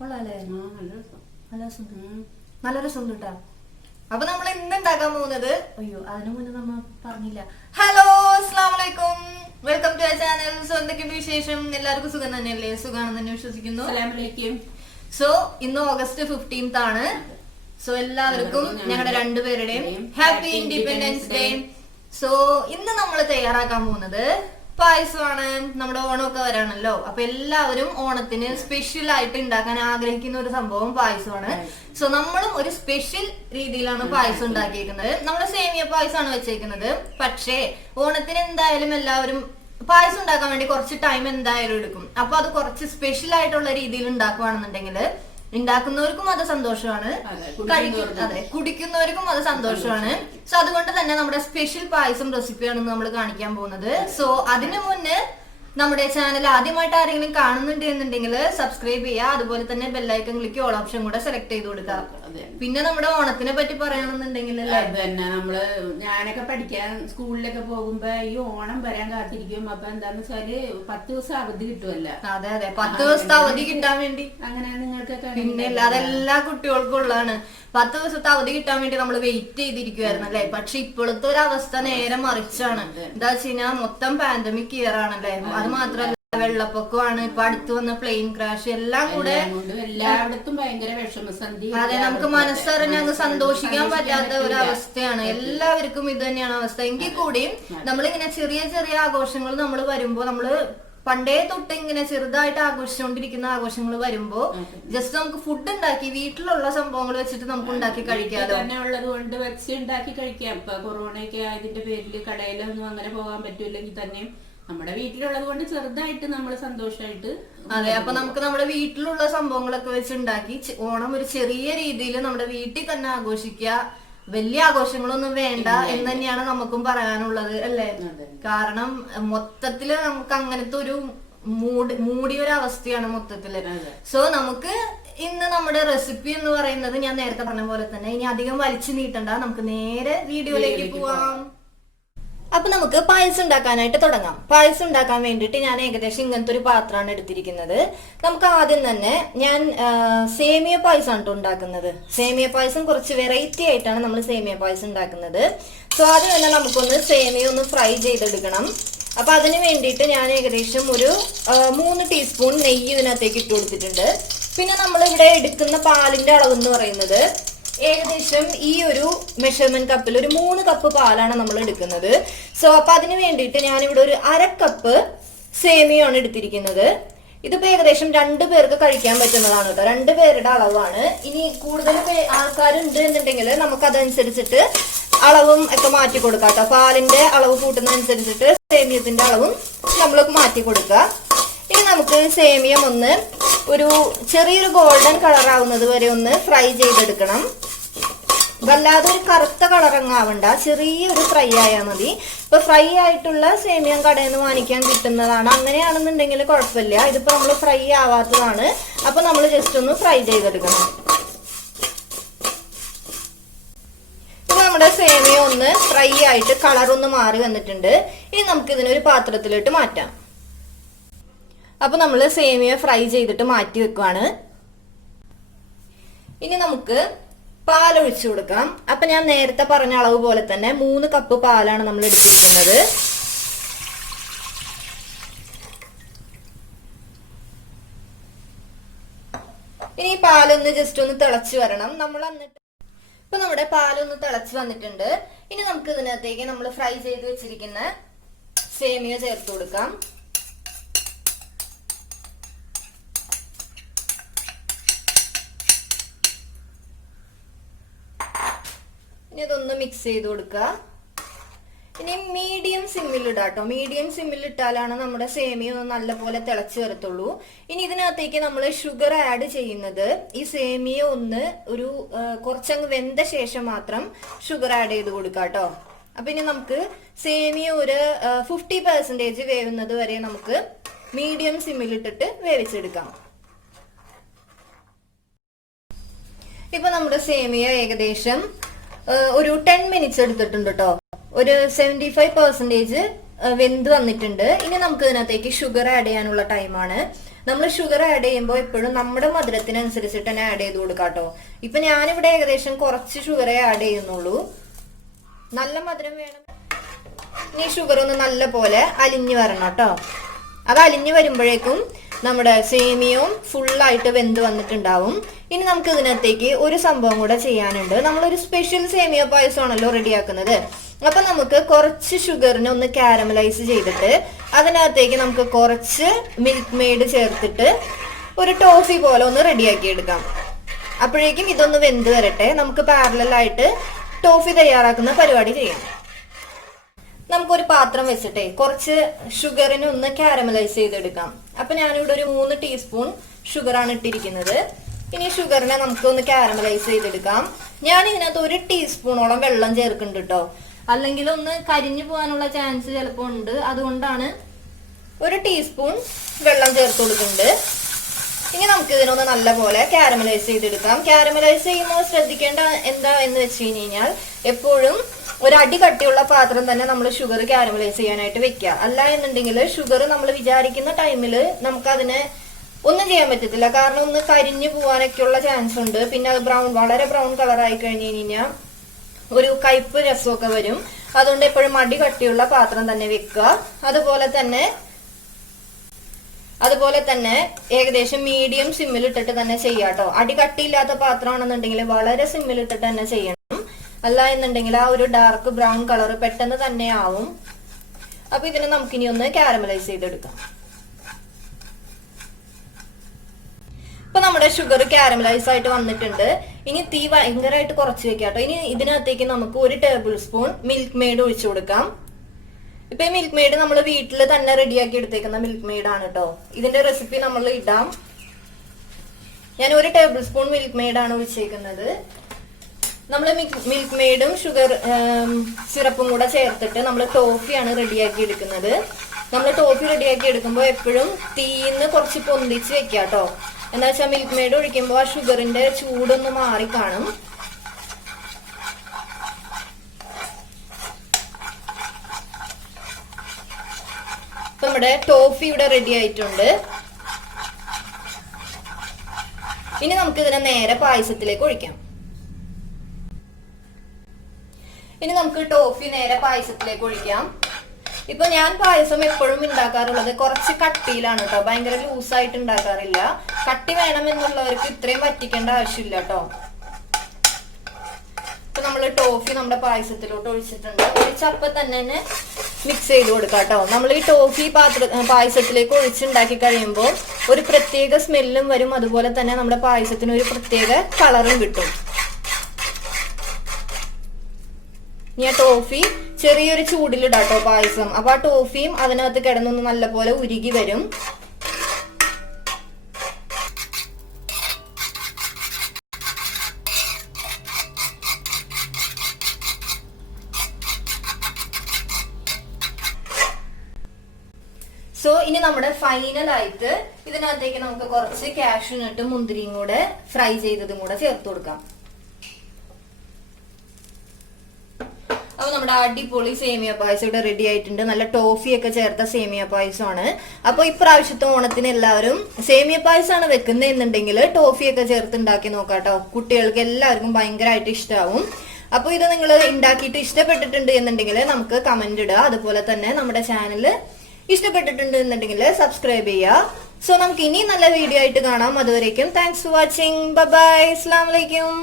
നല്ല രസമുണ്ട് കേട്ടോ. അപ്പൊ നമ്മൾ ഇന്ന് ഉണ്ടാക്കാൻ പോകുന്നത് അയ്യോ അതിനു മുന്നേ നമ്മ പറഞ്ഞില്ല. ഹലോ അസ്സലാമലൈക്കും, welcome to our channel. So എന്തൊക്കെയുണ്ട് വിശേഷം? എല്ലാവർക്കും സുഖം തന്നെയല്ലേ? സുഖാണെന്ന് തന്നെ വിശ്വസിക്കുന്നു. സോ ഇന്ന് ഓഗസ്റ്റ് 15th ആണ്. സോ എല്ലാവർക്കും ഞങ്ങളുടെ രണ്ടുപേരുടെയും ഹാപ്പി ഇൻഡിപെൻഡൻസ് ഡേ. സോ ഇന്ന് നമ്മൾ തയ്യാറാക്കാൻ പോകുന്നത് പായസമാണ്. നമ്മുടെ ഓണമൊക്കെ വരാണല്ലോ. അപ്പൊ എല്ലാവരും ഓണത്തിന് സ്പെഷ്യൽ ആയിട്ട് ഉണ്ടാക്കാൻ ആഗ്രഹിക്കുന്ന ഒരു സംഭവം പായസമാണ്. സോ നമ്മളും ഒരു സ്പെഷ്യൽ രീതിയിലാണ് പായസം ഉണ്ടാക്കിയിരിക്കുന്നത്. നമ്മുടെ സേമിയ പായസമാണ് വെച്ചേക്കുന്നത്. പക്ഷേ ഓണത്തിന് എന്തായാലും എല്ലാവരും പായസം ഉണ്ടാക്കാൻ വേണ്ടി കുറച്ച് ടൈം എന്തായാലും എടുക്കും. അപ്പൊ അത് കുറച്ച് സ്പെഷ്യൽ ആയിട്ടുള്ള രീതിയിൽ ഉണ്ടാക്കുകയാണെന്നുണ്ടെങ്കിൽ ഉണ്ടാക്കുന്നവർക്കും അത് സന്തോഷമാണ്, അതെ കുടിക്കുന്നവർക്കും അത് സന്തോഷമാണ്. സോ അതുകൊണ്ട് തന്നെ നമ്മുടെ സ്പെഷ്യൽ പായസം റെസിപ്പിയാണ് നമ്മൾ കാണിക്കാൻ പോകുന്നത്. സോ അതിനു മുന്നേ നമ്മുടെ ചാനൽ ആദ്യമായിട്ട് ആരെങ്കിലും കാണുന്നുണ്ട് എന്നുണ്ടെങ്കിൽ സബ്സ്ക്രൈബ് ചെയ്യുക. അതുപോലെ തന്നെ ബെല്ലൈക്കൺ ക്ലിക്ക് ഓൾ ഓപ്ഷൻ കൂടെ സെലക്ട് ചെയ്ത് കൊടുക്കുക. പിന്നെ നമ്മുടെ ഓണത്തിനെ പറ്റി പറയണമെന്നുണ്ടെങ്കിൽ ഞാനൊക്കെ പഠിക്കാൻ സ്കൂളിലൊക്കെ പോകുമ്പോ ഈ ഓണം വരാൻ കാത്തിരിക്കും. അപ്പൊ എന്താന്ന് വെച്ചാല് 10 ദിവസം അവധി കിട്ടുമല്ല. അതെ അതെ, 10 ദിവസത്തെ അവധി കിട്ടാൻ വേണ്ടി അങ്ങനെ നിങ്ങൾക്കൊക്കെ പിന്നെ അതെല്ലാ കുട്ടികൾക്കും ഉള്ളതാണ്. 10 ദിവസത്തെ അവധി കിട്ടാൻ വേണ്ടി നമ്മൾ വെയിറ്റ് ചെയ്തിരിക്കുവായിരുന്നു അല്ലെ. പക്ഷെ ഇപ്പോഴത്തെ ഒരു അവസ്ഥ നേരെ മറിച്ചാണ്. എന്താ വെച്ച് കഴിഞ്ഞാൽ മൊത്തം പാൻഡമിക് ഇയർ ആണല്ലേ. അത് മാത്രല്ല വെള്ളപ്പൊക്കമാണ്, ഇപ്പൊ അടുത്ത് വന്ന പ്ലെയിൻ ക്രാഷ്, എല്ലാം കൂടെ എല്ലായിടത്തും ഭയങ്കര വിഷമസന്ധി. അതെ, നമുക്ക് മനസ്സറിഞ്ഞ് അങ്ങ് സന്തോഷിക്കാൻ പറ്റാത്ത ഒരു അവസ്ഥയാണ്. എല്ലാവർക്കും ഇത് തന്നെയാണ് അവസ്ഥ. എങ്കിൽ കൂടിയും നമ്മളിങ്ങനെ ചെറിയ ചെറിയ ആഘോഷങ്ങൾ നമ്മൾ വരുമ്പോ നമ്മള് പണ്ടേ തൊട്ട് ഇങ്ങനെ ചെറുതായിട്ട് ആഘോഷിച്ചുകൊണ്ടിരിക്കുന്ന ആഘോഷങ്ങൾ വരുമ്പോ ജസ്റ്റ് നമുക്ക് ഫുഡ് ഉണ്ടാക്കി വീട്ടിലുള്ള സംഭവങ്ങൾ വെച്ചിട്ട് നമുക്ക് ഉണ്ടാക്കി കഴിക്കാമല്ലോ. തന്നെ ഉള്ളത് കൊണ്ട് വെച്ച് ഉണ്ടാക്കി കഴിക്കാം. ഇപ്പൊ കൊറോണയൊക്കെ ആയതിന്റെ പേരിൽ കടയിലൊന്നും അങ്ങനെ പോകാൻ പറ്റൂല്ലെങ്കിൽ തന്നെ നമ്മുടെ വീട്ടിലുള്ളത് കൊണ്ട് ചെറുതായിട്ട് നമ്മൾ സന്തോഷമായിട്ട്. അതെ, അപ്പൊ നമുക്ക് നമ്മുടെ വീട്ടിലുള്ള സംഭവങ്ങളൊക്കെ വെച്ചുണ്ടാക്കി ഓണം ഒരു ചെറിയ രീതിയിൽ നമ്മുടെ വീട്ടിൽ തന്നെ ആഘോഷിക്കുക. വലിയ ആഘോഷങ്ങളൊന്നും വേണ്ട എന്ന് തന്നെയാണ് നമുക്കും പറയാനുള്ളത് അല്ലേ. കാരണം മൊത്തത്തില് നമുക്ക് അങ്ങനത്തെ ഒരു മൂടിയൊരു അവസ്ഥയാണ് മൊത്തത്തില്. സോ നമുക്ക് ഇന്ന് നമ്മുടെ റെസിപ്പി എന്ന് പറയുന്നത് ഞാൻ നേരത്തെ പറഞ്ഞ പോലെ തന്നെ ഇനി അധികം വലിച്ചു നീട്ടണ്ട, നമുക്ക് നേരെ വീഡിയോയിലേക്ക് പോവാം. അപ്പൊ നമുക്ക് പായസം ഉണ്ടാക്കാനായിട്ട് തുടങ്ങാം. പായസം ഉണ്ടാക്കാൻ വേണ്ടിയിട്ട് ഞാൻ ഏകദേശം ഇങ്ങനത്തെ ഒരു പാത്രമാണ് എടുത്തിരിക്കുന്നത്. നമുക്ക് ആദ്യം തന്നെ ഞാൻ സേമിയ പായസമാണ് ഉണ്ടാക്കുന്നത്. സേമിയ പായസം കുറച്ച് വെറൈറ്റി ആയിട്ടാണ് നമ്മൾ സേമിയ പായസം ഉണ്ടാക്കുന്നത്. സോ ആദ്യം തന്നെ നമുക്കൊന്ന് സേമിയ ഒന്ന് ഫ്രൈ ചെയ്തെടുക്കണം. അപ്പൊ അതിന് വേണ്ടിയിട്ട് ഞാൻ ഏകദേശം ഒരു 3 ടീസ്പൂൺ നെയ്യ് ഇതിനകത്തേക്ക് ഇട്ട് കൊടുത്തിട്ടുണ്ട്. പിന്നെ നമ്മൾ ഇവിടെ എടുക്കുന്ന പാലിന്റെ അളവ് എന്ന് പറയുന്നത് ഏകദേശം ഈ ഒരു മെഷർമെന്റ് കപ്പിൽ ഒരു 3 കപ്പ് പാലാണ് നമ്മൾ എടുക്കുന്നത്. സോ അപ്പൊ അതിന് വേണ്ടിയിട്ട് ഞാനിവിടെ ഒരു 1/2 കപ്പ് സേമിയാണ് എടുത്തിരിക്കുന്നത്. ഇതിപ്പോ ഏകദേശം 2 പേർക്ക് കഴിക്കാൻ പറ്റുന്നതാണ് കേട്ടോ. 2 പേരുടെ അളവാണ്. ഇനി കൂടുതൽ ആൾക്കാരുണ്ട് എന്നുണ്ടെങ്കിൽ നമുക്ക് അതനുസരിച്ചിട്ട് അളവും ഒക്കെ മാറ്റി കൊടുക്കാം കേട്ടോ. പാലിന്റെ അളവ് കൂട്ടുന്നതനുസരിച്ചിട്ട് സേമിയത്തിന്റെ അളവും നമ്മൾ മാറ്റി കൊടുക്കുക. ഇനി നമുക്ക് സേമിയം ഒന്ന് ഒരു ചെറിയൊരു ഗോൾഡൻ കളർ ആവുന്നത് വരെ ഒന്ന് ഫ്രൈ ചെയ്തെടുക്കണം. വല്ലാതെ ഒരു കറുത്ത കളറങ്ങാവണ്ട, ചെറിയൊരു ഫ്രൈ ആയാൽ മതി. ഇപ്പൊ ഫ്രൈ ആയിട്ടുള്ള സേമിയം കടയിൽ നിന്ന് വാങ്ങിക്കാൻ കിട്ടുന്നതാണ്. അങ്ങനെയാണെന്നുണ്ടെങ്കിൽ കുഴപ്പമില്ല. ഇതിപ്പോ നമ്മൾ ഫ്രൈ ആവാത്തതാണ്. അപ്പൊ നമ്മൾ ജസ്റ്റ് ഒന്ന് ഫ്രൈ ചെയ്തെടുക്കണം. ഇപ്പൊ നമ്മുടെ സേമിയ ഒന്ന് ഫ്രൈ ആയിട്ട് കളറൊന്ന് മാറി വന്നിട്ടുണ്ട്. ഇനി നമുക്ക് ഇതിനൊരു പാത്രത്തിലിട്ട് മാറ്റാം. അപ്പൊ നമ്മൾ സേമിയ ഫ്രൈ ചെയ്തിട്ട് മാറ്റി വെക്കുവാണ്. ഇനി നമുക്ക് പാലൊഴിച്ചു കൊടുക്കാം. അപ്പൊ ഞാൻ നേരത്തെ പറഞ്ഞ അളവ് പോലെ തന്നെ 3 കപ്പ് പാലാണ് നമ്മൾ എടുത്തിരിക്കുന്നത്. ഇനി ഈ പാലൊന്ന് ജസ്റ്റ് ഒന്ന് തിളച്ചു വരണം. ഇപ്പൊ നമ്മുടെ പാലൊന്ന് തിളച്ചു വന്നിട്ടുണ്ട്. ഇനി നമുക്ക് ഇതിനകത്തേക്ക് നമ്മൾ ഫ്രൈ ചെയ്ത് വെച്ചിരിക്കുന്ന സേമിയ ചേർത്ത് കൊടുക്കാം. ഇനി ഇതൊന്ന് മിക്സ് ചെയ്ത് കൊടുക്കുക. ഇനി മീഡിയം സിമ്മിൽ ഇടാട്ടോ. മീഡിയം സിമ്മിൽ ഇട്ടാലാണ് നമ്മുടെ സേമിയ ഒന്ന് നല്ലപോലെ തിളച്ച് വരത്തുള്ളൂ. ഇനി ഇതിനകത്തേക്ക് നമ്മൾ ഷുഗർ ആഡ് ചെയ്യുന്നത് ഈ സേമിയ ഒന്ന് ഒരു കുറച്ചങ്ങ് വെന്ത ശേഷം മാത്രം ഷുഗർ ആഡ് ചെയ്ത് കൊടുക്കാം കേട്ടോ. അപ്പൊ ഇനി നമുക്ക് സേമിയ ഒരു 50% വേവുന്നത് വരെ നമുക്ക് മീഡിയം സിമ്മിൽ ഇട്ടിട്ട് വേവിച്ചെടുക്കാം. ഇപ്പൊ നമ്മുടെ സേമിയ ഏകദേശം ഒരു 10 മിനിറ്റ്സ് എടുത്തിട്ടുണ്ട് കേട്ടോ. ഒരു 75% വെന്ത് വന്നിട്ടുണ്ട്. ഇനി നമുക്ക് ഇതിനകത്തേക്ക് ഷുഗർ ആഡ് ചെയ്യാനുള്ള ടൈമാണ്. നമ്മൾ ഷുഗർ ആഡ് ചെയ്യുമ്പോൾ എപ്പോഴും നമ്മുടെ മധുരത്തിനനുസരിച്ചിട്ട് തന്നെ ആഡ് ചെയ്ത് കൊടുക്കാം കേട്ടോ. ഇപ്പൊ ഞാനിവിടെ ഏകദേശം കുറച്ച് ഷുഗറേ ആഡ് ചെയ്യുന്നുള്ളൂ. നല്ല മധുരം വേണം. ഇനി ഷുഗർ ഒന്ന് നല്ല പോലെ അലിഞ്ഞു വരണം കേട്ടോ. അത് അലിഞ്ഞു വരുമ്പോഴേക്കും നമ്മുടെ സേമിയവും ഫുള്ളായിട്ട് വെന്ത് വന്നിട്ടുണ്ടാവും. ഇനി നമുക്ക് ഇതിനകത്തേക്ക് ഒരു സംഭവം കൂടെ ചെയ്യാനുണ്ട്. നമ്മളൊരു സ്പെഷ്യൽ സേമിയ പായസമാണല്ലോ റെഡിയാക്കുന്നത്. അപ്പൊ നമുക്ക് കുറച്ച് ഷുഗറിനെ ഒന്ന് കാരമലൈസ് ചെയ്തിട്ട് അതിനകത്തേക്ക് നമുക്ക് കുറച്ച് മിൽക്ക് മെയ്ഡ് ചേർത്തിട്ട് ഒരു ടോഫി പോലെ ഒന്ന് റെഡിയാക്കി എടുക്കാം. അപ്പോഴേക്കും ഇതൊന്ന് വെന്ത് വരട്ടെ. നമുക്ക് പാരലലായിട്ട് ടോഫി തയ്യാറാക്കുന്ന പരിപാടി ചെയ്യാം. നമുക്കൊരു പാത്രം വെച്ചിട്ടേ കുറച്ച് ഷുഗറിനെ ഒന്ന് കാരമലൈസ് ചെയ്തെടുക്കാം. അപ്പൊ ഞാനിവിടെ ഒരു 3 ടീസ്പൂൺ ഷുഗറാണ് ഇട്ടിരിക്കുന്നത്. ഇനി ഷുഗറിനെ നമുക്ക് ഒന്ന് കാരമലൈസ് ചെയ്തെടുക്കാം. ഞാൻ ഇതിനകത്ത് 1 ടീസ്പൂണോളം വെള്ളം ചേർക്കുന്നുണ്ട് കേട്ടോ. അല്ലെങ്കിൽ ഒന്ന് കരിഞ്ഞു പോകാനുള്ള ചാൻസ് ചിലപ്പോൾ ഉണ്ട്. അതുകൊണ്ടാണ് 1 ടീസ്പൂൺ വെള്ളം ചേർത്ത് കൊടുക്കുന്നുണ്ട്. ഇനി നമുക്ക് ഇതിനൊന്ന് നല്ല പോലെ കാരമലൈസ് ചെയ്തെടുക്കാം. കാരമലൈസ് ചെയ്യുമ്പോൾ ശ്രദ്ധിക്കേണ്ട എന്താ എന്ന് വെച്ച് കഴിഞ്ഞാൽ എപ്പോഴും ഒരു അടി കട്ടിയുള്ള പാത്രം തന്നെ നമ്മൾ ഷുഗർ കാരമലൈസ് ചെയ്യാനായിട്ട് വെക്കുക. അല്ല എന്നുണ്ടെങ്കിൽ ഷുഗർ നമ്മൾ വിചാരിക്കുന്ന ടൈമിൽ നമുക്ക് അതിനെ ഒന്നും ചെയ്യാൻ പറ്റത്തില്ല. കാരണം ഒന്ന് കരിഞ്ഞു പോകാനൊക്കെയുള്ള ചാൻസ് ഉണ്ട്. പിന്നെ അത് വളരെ ബ്രൗൺ കളറായി കഴിഞ്ഞ് കഴിഞ്ഞാൽ ഒരു കയ്പ് രസമൊക്കെ വരും. അതുകൊണ്ട് എപ്പോഴും അടി കട്ടിയുള്ള പാത്രം തന്നെ വെക്കുക. അതുപോലെ തന്നെ ഏകദേശം മീഡിയം സിമ്മിൽ ഇട്ടിട്ട് തന്നെ ചെയ്യാട്ടോ. അടി കട്ടിയില്ലാത്ത പാത്രമാണെന്നുണ്ടെങ്കിൽ വളരെ സിമ്മിൽ ഇട്ടിട്ട് തന്നെ ചെയ്യണം. അല്ല എന്നുണ്ടെങ്കിൽ ആ ഒരു ഡാർക്ക് ബ്രൗൺ കളർ പെട്ടെന്ന് തന്നെ ആവും. അപ്പൊ ഇതിനെ നമുക്കിനി ഒന്ന് കാരമലൈസ് ചെയ്തെടുക്കാം. ഇപ്പൊ നമ്മുടെ ഷുഗർ കാരമലൈസ് ആയിട്ട് വന്നിട്ടുണ്ട്. ഇനി തീ ഭയങ്കരമായിട്ട് കുറച്ച് വെക്കാട്ടോ. ഇനി ഇതിനകത്തേക്ക് നമുക്ക് 1 ടേബിൾ സ്പൂൺ മിൽക്ക് മെയ്ഡ് ഒഴിച്ചു കൊടുക്കാം. ഇപ്പൊ ഈ മിൽക്ക് മെയ്ഡ് നമ്മൾ വീട്ടിൽ തന്നെ റെഡിയാക്കി എടുത്തേക്കുന്ന മിൽക്ക് മെയ്ഡ് ആണ് കേട്ടോ. ഇതിന്റെ റെസിപ്പി നമ്മൾ ഇടാം. ഞാൻ 1 ടേബിൾ സ്പൂൺ മിൽക്ക് മെയ്ഡ് ആണ് ഒഴിച്ചേക്കുന്നത്. നമ്മൾ മിൽക്ക് മെയ്ഡും ഷുഗർ സിറപ്പും കൂടെ ചേർത്തിട്ട് നമ്മൾ ടോഫിയാണ് റെഡിയാക്കി എടുക്കുന്നത്. നമ്മൾ ടോഫി റെഡിയാക്കി എടുക്കുമ്പോൾ എപ്പോഴും തീന്ന് കുറച്ച് പൊന്തിച്ച് വെക്കുക കേട്ടോ. എന്താ വെച്ചാൽ മിൽക്ക് മെയ്ഡ് ഒഴിക്കുമ്പോൾ ആ ഷുഗറിന്റെ ചൂടൊന്ന് മാറി കാണും. നമ്മുടെ ടോഫി ഇവിടെ റെഡി ആയിട്ടുണ്ട്. ഇനി നമുക്ക് ഇതിനെ നേരെ പായസത്തിലേക്ക് ഒഴിക്കാം. ഇനി നമുക്ക് ടോഫി നേരെ പായസത്തിലേക്ക് ഒഴിക്കാം. ഇപ്പൊ ഞാൻ പായസം എപ്പോഴും ഉണ്ടാക്കാറുള്ളത് കുറച്ച് കട്ടിയിലാണ് കേട്ടോ. ഭയങ്കര ലൂസായിട്ട് ഉണ്ടാക്കാറില്ല. കട്ടി വേണമെന്നുള്ളവർക്ക് ഇത്രയും വറ്റിക്കേണ്ട ആവശ്യമില്ല കേട്ടോ. ഇപ്പൊ നമ്മള് ടോഫി നമ്മുടെ പായസത്തിലോട്ട് ഒഴിച്ചിട്ടുണ്ട്. ഒഴിച്ചപ്പോ തന്നെ മിക്സ് ചെയ്ത് കൊടുക്കാം കേട്ടോ. നമ്മൾ ഈ ടോഫി പായസത്തിലേക്ക് ഒഴിച്ചുണ്ടാക്കി കഴിയുമ്പോൾ ഒരു പ്രത്യേക സ്മെല്ലും വരും. അതുപോലെ തന്നെ നമ്മുടെ പായസത്തിന് ഒരു പ്രത്യേക കളറും കിട്ടും. ഇനി ആ ടോഫി ചെറിയൊരു ചൂടിലിടാട്ടോ പായസം. അപ്പൊ ആ ടോഫിയും അതിനകത്ത് കിടന്നൊന്ന് നല്ലപോലെ ഉരുകി വരും. സോ ഇനി നമ്മുടെ ഫൈനലായിട്ട് ഇതിനകത്തേക്ക് നമുക്ക് കുറച്ച് കാഷ്യൂ നട്ടും മുന്തിരിയും കൂടെ ഫ്രൈ ചെയ്തതും കൂടെ ചേർത്ത് കൊടുക്കാം. അപ്പൊ നമ്മുടെ അടിപൊളി സേമിയ പായസം ഇവിടെ റെഡി ആയിട്ടുണ്ട്. നല്ല ടോഫിയൊക്കെ ചേർത്ത സേമിയ പായസമാണ്. അപ്പൊ ഇപ്രാവശ്യത്തെ ഓണത്തിന് എല്ലാവരും സേമിയ പായസമാണ് വെക്കുന്നത് എന്നുണ്ടെങ്കിൽ ടോഫിയൊക്കെ ചേർത്ത് ഉണ്ടാക്കി നോക്കാട്ടോ. കുട്ടികൾക്ക് എല്ലാവർക്കും ഭയങ്കരമായിട്ട് ഇഷ്ടമാവും. അപ്പൊ ഇത് നിങ്ങൾ ഉണ്ടാക്കിയിട്ട് ഇഷ്ടപ്പെട്ടിട്ടുണ്ട് എന്നുണ്ടെങ്കിൽ നമുക്ക് കമന്റ് ഇടുക. അതുപോലെ തന്നെ നമ്മുടെ ചാനൽ ഇഷ്ടപ്പെട്ടിട്ടുണ്ട് എന്നുണ്ടെങ്കിൽ സബ്സ്ക്രൈബ് ചെയ്യുക. സോ നമുക്ക് ഇനി നല്ല വീഡിയോ ആയിട്ട് കാണാം. അതുവരേക്കും thanks for watching. Bye bye. അസ്സലാമു അലൈക്കും.